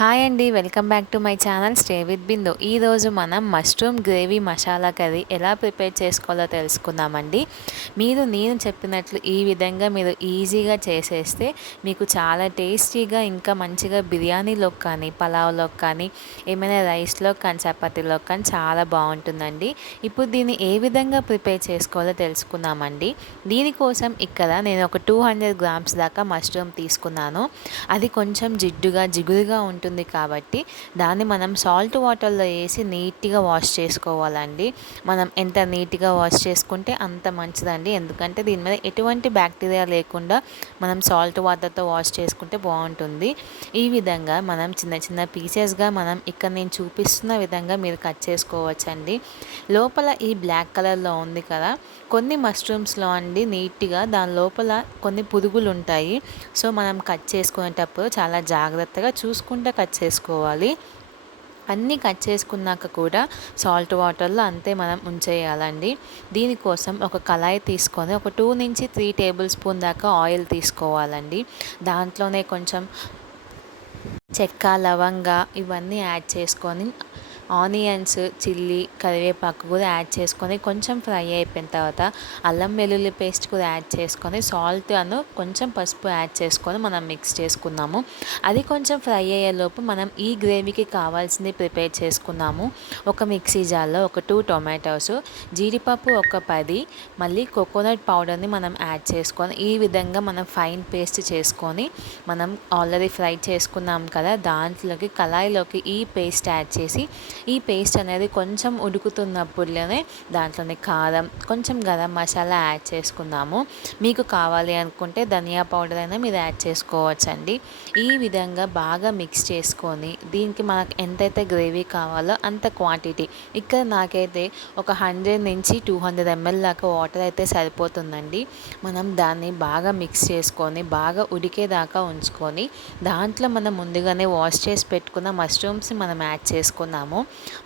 Hi అండి, welcome back to my channel stay with Bindu. ఈరోజు మనం మష్రూమ్ గ్రేవీ మసాలా కర్రీ ఎలా ప్రిపేర్ చేసుకోవాలో తెలుసుకుందామండి. నేను చెప్పినట్లు ఈ విధంగా మీరు ఈజీగా చేసేస్తే మీకు చాలా టేస్టీగా, ఇంకా మంచిగా బిర్యానీలోకి కానీ, పలావ్లోకి కానీ, ఏమైనా రైస్లో కానీ, చపాతీలో కానీ చాలా బాగుంటుందండి. ఇప్పుడు దీన్ని ఏ విధంగా ప్రిపేర్ చేసుకోవాలో తెలుసుకుందామండి. దీనికోసం ఇక్కడ నేను ఒక 200 గ్రామ్స్ దాకా మష్రూమ్ తీసుకున్నాను. అది కొంచెం జిగురుగా ఉంటుంది కాబట్టి దాన్ని మనం సాల్ట్ వాటర్లో వేసి నీట్గా వాష్ చేసుకోవాలండి. మనం ఎంత నీట్గా వాష్ చేసుకుంటే అంత మంచిదండి. ఎందుకంటే దీని మీద ఎటువంటి బ్యాక్టీరియా లేకుండా మనం సాల్ట్ వాటర్తో వాష్ చేసుకుంటే బాగుంటుంది. ఈ విధంగా మనం చిన్న చిన్న పీసెస్గా ఇక్కడ నేను చూపిస్తున్న విధంగా మీరు కట్ చేసుకోవచ్చండి. లోపల ఈ బ్లాక్ కలర్లో ఉంది కదా, కొన్ని మష్రూమ్స్లో అండి నీట్గా దాని లోపల కొన్ని పురుగులు ఉంటాయి. సో మనం కట్ చేసుకునేటప్పుడు చాలా జాగ్రత్తగా చూసుకుంటూ కట్ చేసుకోవాలి. అన్నీ కట్ చేసుకున్నాక కూడా సాల్ట్ వాటర్లో అంతే మనం ఉంచేయాలండి. దీనికోసం ఒక కళాయి తీసుకొని ఒక 2 నుంచి 3 టేబుల్ స్పూన్ దాకా ఆయిల్ తీసుకోవాలండి. దాంట్లోనే కొంచెం చెక్క, లవంగ ఇవన్నీ యాడ్ చేసుకొని ఆనియన్స్, చిల్లీ, కరివేపాకు కూడా యాడ్ చేసుకొని కొంచెం ఫ్రై అయిపోయిన తర్వాత అల్లం వెల్లుల్లి పేస్ట్ కూడా యాడ్ చేసుకొని సాల్ట్ కొంచెం పసుపు యాడ్ చేసుకొని మనం మిక్స్ చేసుకున్నాము. అది కొంచెం ఫ్రై అయ్యేలోపు మనం ఈ గ్రేవీకి కావాల్సింది ప్రిపేర్ చేసుకున్నాము. ఒక మిక్సీ జార్లో ఒక 2 టొమాటోస్, జీడిపప్పు ఒక 10, మళ్ళీ కోకోనట్ పౌడర్ని మనం యాడ్ చేసుకొని ఈ విధంగా మనం ఫైన్ పేస్ట్ చేసుకొని మనం ఆల్రెడీ ఫ్రై చేసుకున్నాం కదా, దాంట్లోకి కళాయిలోకి ఈ పేస్ట్ యాడ్ చేసి ఈ పేస్ట్ అనేది కొంచెం ఉడుకుతున్నప్పుడులోనే దాంట్లోనే కారం, కొంచెం గరం మసాలా యాడ్ చేసుకుందాము. మీకు కావాలి అనుకుంటే ధనియా పౌడర్ అయినా మీరు యాడ్ చేసుకోవచ్చండి. ఈ విధంగా బాగా మిక్స్ చేసుకొని దీనికి మనకు ఎంతైతే గ్రేవీ కావాలో అంత క్వాంటిటీ, ఇక్కడ నాకైతే ఒక 100 నుంచి 200 ml దాకా వాటర్ అయితే సరిపోతుందండి. మనం దాన్ని బాగా మిక్స్ చేసుకొని బాగా ఉడికేదాకా ఉంచుకొని దాంట్లో మనం ముందుగానే వాష్ చేసి పెట్టుకున్న మష్రూమ్స్ని మనం యాడ్ చేసుకున్నాము.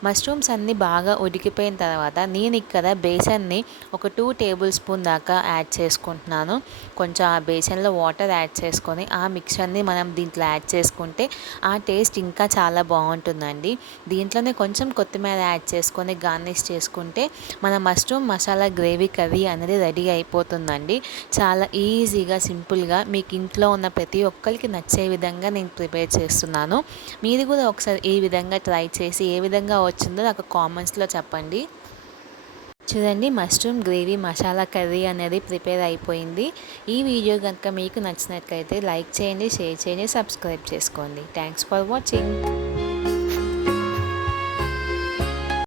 మష్రూమ్స్ అన్నీ బాగా ఉడికిపోయిన తర్వాత నేను ఇక్కడ బేసన్ని ఒక 2 టేబుల్ స్పూన్ దాకా యాడ్ చేసుకుంటున్నాను. కొంచెం ఆ బేసన్లో వాటర్ యాడ్ చేసుకొని ఆ మిక్చర్ని మనం దీంట్లో యాడ్ చేసుకుంటే ఆ టేస్ట్ ఇంకా చాలా బాగుంటుందండి. దీంట్లోనే కొంచెం కొత్తిమీర యాడ్ చేసుకొని గార్నిష్ చేసుకుంటే మన మష్రూమ్ మసాలా గ్రేవీ కర్రీ అనేది రెడీ అయిపోతుందండి. చాలా ఈజీగా, సింపుల్గా మీకు ఇంట్లో ఉన్న ప్రతి ఒక్కరికి నచ్చే విధంగా నేను ప్రిపేర్ చేస్తున్నాను. మీరు కూడా ఒకసారి ఈ విధంగా ట్రై చేసి ఏ విధంగా వచ్చిందో నాకు కామెంట్స్లో చెప్పండి. చూడండి, మష్రూమ్ గ్రేవీ మసాలా కర్రీ అనేది ప్రిపేర్ అయిపోయింది. ఈ వీడియో కనుక మీకు నచ్చినట్లయితే లైక్ చేయండి, షేర్ చేయండి, సబ్స్క్రైబ్ చేసుకోండి. Thanks for watching.